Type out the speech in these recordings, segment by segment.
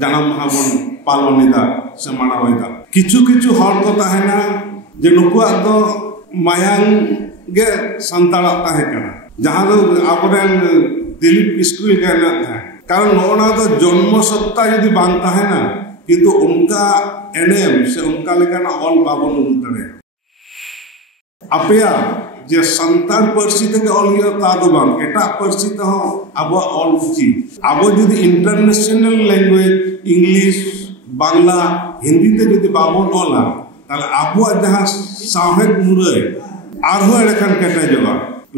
janam maha bon palonida se manawaida kichu kichu hor ko tahena je nukuak do mayang ge santara tahekana jahan do aboren Dilip School ge na tha karon ona do janmo satta jodi bang tahena kintu unka enem se unka lekana ol babon udare apya je santan parsi থেকে ol hiya ta do bang eta parsi te ho abo ol uchi abo jodi international language English Bangla Hindi te jodi babon ola tale abo jaha sahet murai arho elekan kete joga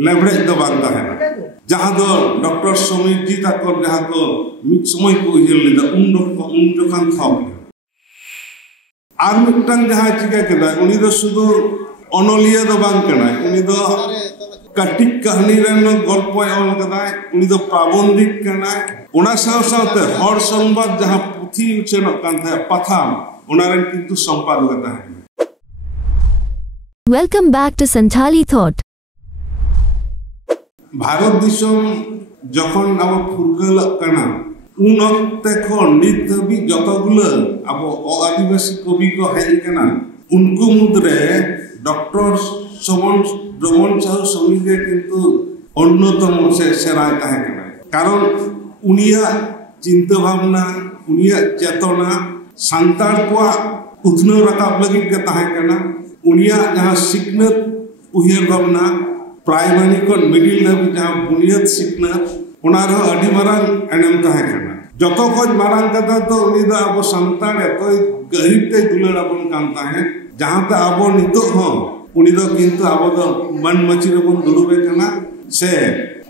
lebre do bang tahena jaha do Dr. Somir ji takor jaha ko mid somoy ko hil lida un jokhan thok ar mittang jaha chika keda uni do sudu onoliya do bang kana uni do katik kahani ren golpo ol kadai uni do prabondhik kana ona saw sawte hor sonbad jaha puthi uchenok kan tha patham ona ren kintu sampadok ta Welcome back to Santhali Thought. Bharat Dishom jokhon abo phurgalak kana un okte khon nit dhabi jotogula abo adivasi kobi ko hej kana unku mudre Dr. Domon Sahu Somir ge kintu onnotom se serai tahekana karon unia cinta bhavna unia chetona santar ko uthno rakab lagit ge tahekana unia jaha siknat uher bhavna primary kon middle dhabi jaha buniyat siknat onar adi marang enem tahekana joto khoj marang kata to uni da abo santar etoy garib te dular abon kan tahe jaha ta abo nitok ho uni do kintu abo do man machir abon durube kana se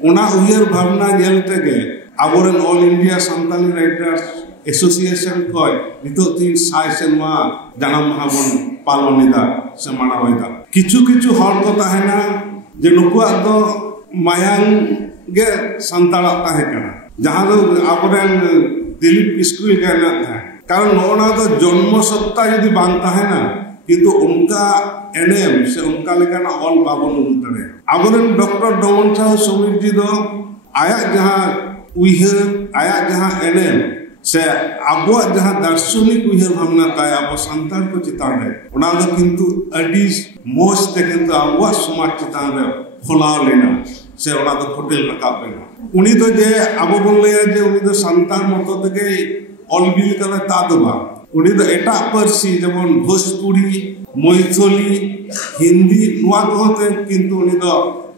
ona uher bhavna nyel tege aboren all India Santali Writers Association koi nitok tin saisen ma janam maha bon palonida se manawaida kichu kichu hor ko tahena je nukuak do mayang ge santara tahekana jaha do aboren Dilip School ge na tha karon ona do janmo satta jodi bang tahena kintu unka enem se unka lekana ol babon udare aboren Dr. Domon Sahu Somir ji do aya jaha uihar aya jaha enem se abo jaha darsonik uihar bhamna tay abo santar ko chitan re ona do kintu adi mos te kintu abo samaj chitan re khola lena se ona do hotel rakab lena uni do je abo bolleya je uni do santar moto tege olbil kala ta do ba uni do eta parsi jemon Bhojpuri Maithili Hindi nuwa ko te kintu uni do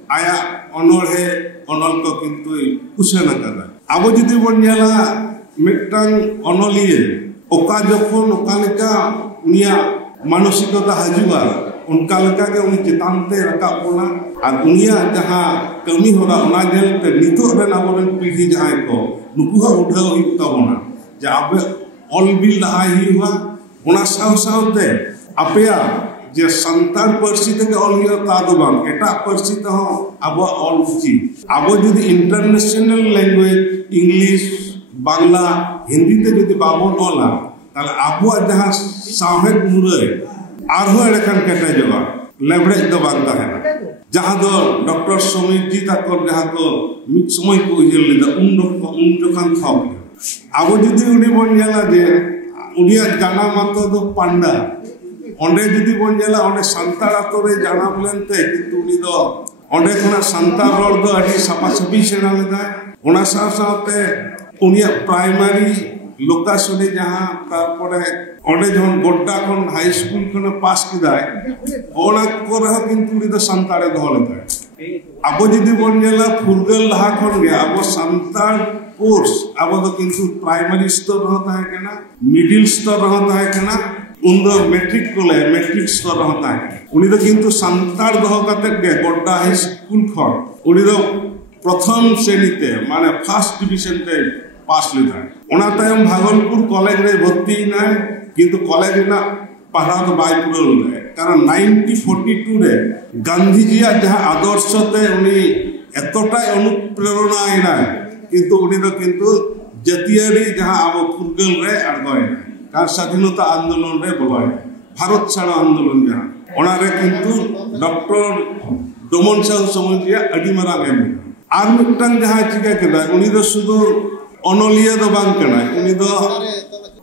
aya onolhe onol ko kintu usena kada abo jodi bon nyala mittang onoliye oka jokhon oka leka unia manosikota hajuba unka leka ge uni chitan te rakab bona ar unia jaha kami hora ona jel te nitok ren aboren pidhi jahay ko nuku ha udhau huyuk tabona je abe olbil lahai huwa ona saw sawte apya je santar parsi থেকে ol hiya ta do bang eta parsi te ho abo ol uchi abo jodi international language English Bangla Hindi te jodi babon ola tale abo jaha sahet murai arho elekan kete joga lebre do bang tahena jaha do Dr. Somir ji takor jaha ko mid somoy ko hil lida un jokhan thok abo jodi uni bon nyala je unia jana mato do panda onde jodi bon nyala onde santar atore jana blente kintu uni do onde khona santar rol do adi sapa sabi sena leda ona saw sawte unia primary lokasone jaha tarpore onde jon godda kon high school kon pass kidai ona kore ha kintu uni do santare dhole da abo jodi bon nyala furgal laha kon ge abo santar course abo do kintu primary stor hota hai kana middle stor hota hai kana undo metric kole metric stor hota hai uni do kintu santar doh kate ge godda high school khon uni do prothom shenite mane first division te pass leda ona tayom Bhagalpur college re bhorti na kintu college na pahra do bai purol le karon 1942 re Gandhi ji jaha adorsho te uni etotai অনুপ্রেরণা আইনা কিন্তু উনি তো কিন্তু জাতীয়রি যাহা আবো ফুরগল রে আড়গয় কার স্বাধীনতা আন্দোলন রে বলয় ভারত ছাড়ো আন্দোলন যাহা ওনারে কিন্তু ডক্টর ডমন সাহু সমর জি আডি মারা এম আর মিটটাং যাহা চিকা কেদা উনি তো শুধু অনলিয়া দো বাং কানা উনি তো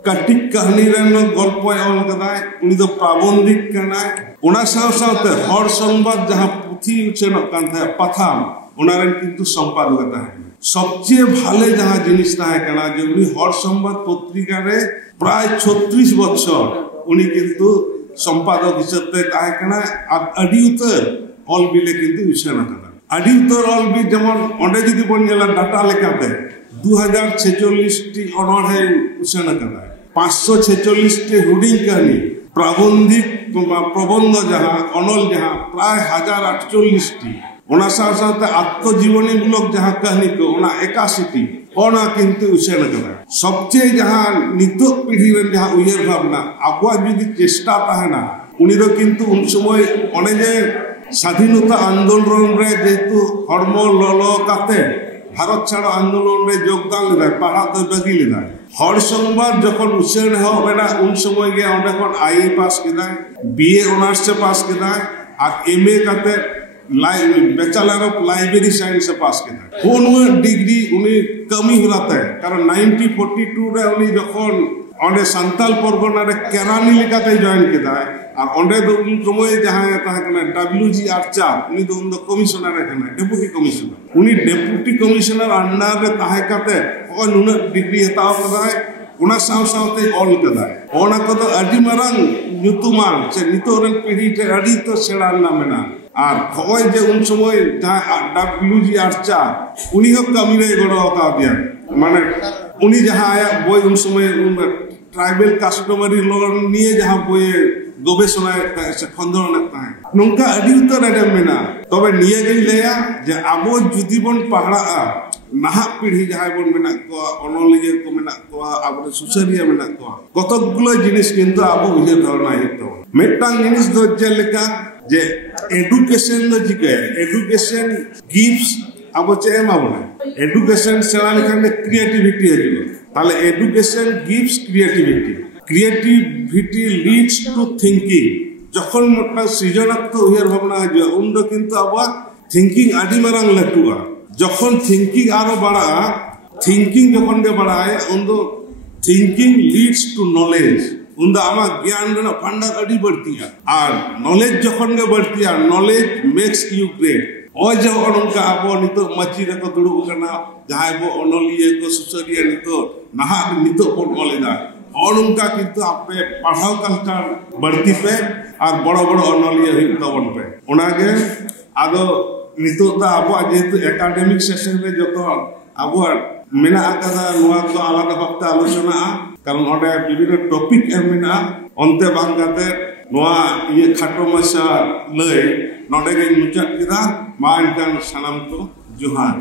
katik kahani ren golpo ol kadai uni do prabondik kanai ona saute hor সংবাদ jaha puthi uchenok kan tha patham ona ren kintu সম্পাদক tahe সবচেয়ে ভালো যাহা জিনিস তাহে কানা যে উনি হর সংবাদ পত্রিকারে প্রায় 36 বছর উনি কিন্তু সম্পাদক হিসেবে তাহে কানা আর আডি উত্তর অল বিলে কিন্তু উছেনা কানা আডি উত্তর অল বি যেমন অন্ডে যদি বন গেলা ডাটা লেখাতে 2046 টি অনড়হে উছেনা কানা 546 টি হুডিং কাহিনী প্রাবন্ধিক প্রবন্ধ যাহা অনল যাহা প্রায় 1048 টি ওনা সাথে আত্মজীবনীমূলক যাহা কাহিনী কো ওনা 81 টি ওনা কিন্তু উছেনা কানা সবচেয়ে যাহা নিতক পিঢ়ি রেন যাহা উইয়ার ভাবনা আবুয়া যদি চেষ্টা তাহে না উনি তো কিন্তু উন সময় অনে যে স্বাধীনতা আন্দোলন রে যেহেতু হরম লল কাতে ভারত ছাড়ো আন্দোলন রে যোগদান লেদায় পাড়াতে বাগি লেদায় হর সংবাদ যখন উছেন হবে না উন সময় গিয়ে অনে কোন আইএ পাস কেদায় বিএ অনার্স পাস কেদায় আর এমএ কাতে बैचलर ऑफ लाइब्रेरी साइंस से पास किया कौन डिग्री उन्हें कमी होता है कारण 1942 रे उन्हें जखन अंडे संताल परगना रे केरानी लेकाते जॉइन किया और अंडे दो समय जहां ताहे कना डब्ल्यूजी आर्चर उन्हें दो उन कमिश्नर रे कना डेप्यूटी कमिश्नर उन्हें डेप्यूटी कमिश्नर अंडर रे ताहे काते और नुन डिग्री हताव कदाय उना सावते ऑल कदाय ओना कदो अडी मारंग ᱧᱩᱛᱩᱢᱟᱱ से नितोरन पीढ़ी ते अडी तो सेड़ा ना मेना আর খবর যে উন সময় ডব্লিউজি আর্চার উনি হোক কামিরে গড় হতা দিয়া মানে উনি যাহা আয়া বই উন সময় ট্রাইবেল কাস্টমারি ল নিয়ে যাহা বইয়ে গবেষণায় সে খন্দন তাহে নঙ্কা আডি উত্তর আডে মেনা তবে নিয়ে গই লেয়া যে আবো যদি বন পাহাড়া নাহাক পিঢ়ি যাহাই বন মেনা কো অনলিয়ে কো মেনা কো আবো সুসারিয়া মেনা কো কতগুলো জিনিস কিন্তু আবো বুঝে ধরনা হইতো মেটাং জিনিস দ যেলেকা যে এডুকেশন দ জিকে এডুকেশন গিভস আবো চেম আবো না এডুকেশন সেরা লেখানে ক্রিয়েটিভিটি হইলো তাহলে education gives creativity creativity leads to thinking যখন মোটা সৃজনাত্মক উইয়ার ভাবনা হয় উন্দ কিন্তু আবার থিংকিং আদি মারাং লাটুয়া যখন থিংকিং আরো বাড়া থিংকিং যখন গে বাড়ায় Wundt thinking leads to knowledge उन आमा ज्ञान रे फंडर अड़ी बढ़तिया और नॉलेज जखन गे बढ़तिया नॉलेज मेक्स यू ग्रेट ओ जो उनका आबो नितो मची रे को दुड़ु कना जहाय बो अनलिए को सुसरिया नितो नहा नितो कोन मलेदा और उनका किंतु आपे पढ़ाओ कल्चर बढ़ती पे और बड़ो बड़ो अनलिए हित तवन पे उनागे आदो नितो दा आबो जेतु एकेडमिक सेशन रे जतो आबो मेना आकादा नुआ को आलादा भाबते आलोचना कारण ओडे विभिन्न टॉपिक एमिना अंते बांगाते नुआ ये खाटो मासा लय नोडे गे मुचात किदा मा इनकान सनाम तो जोहार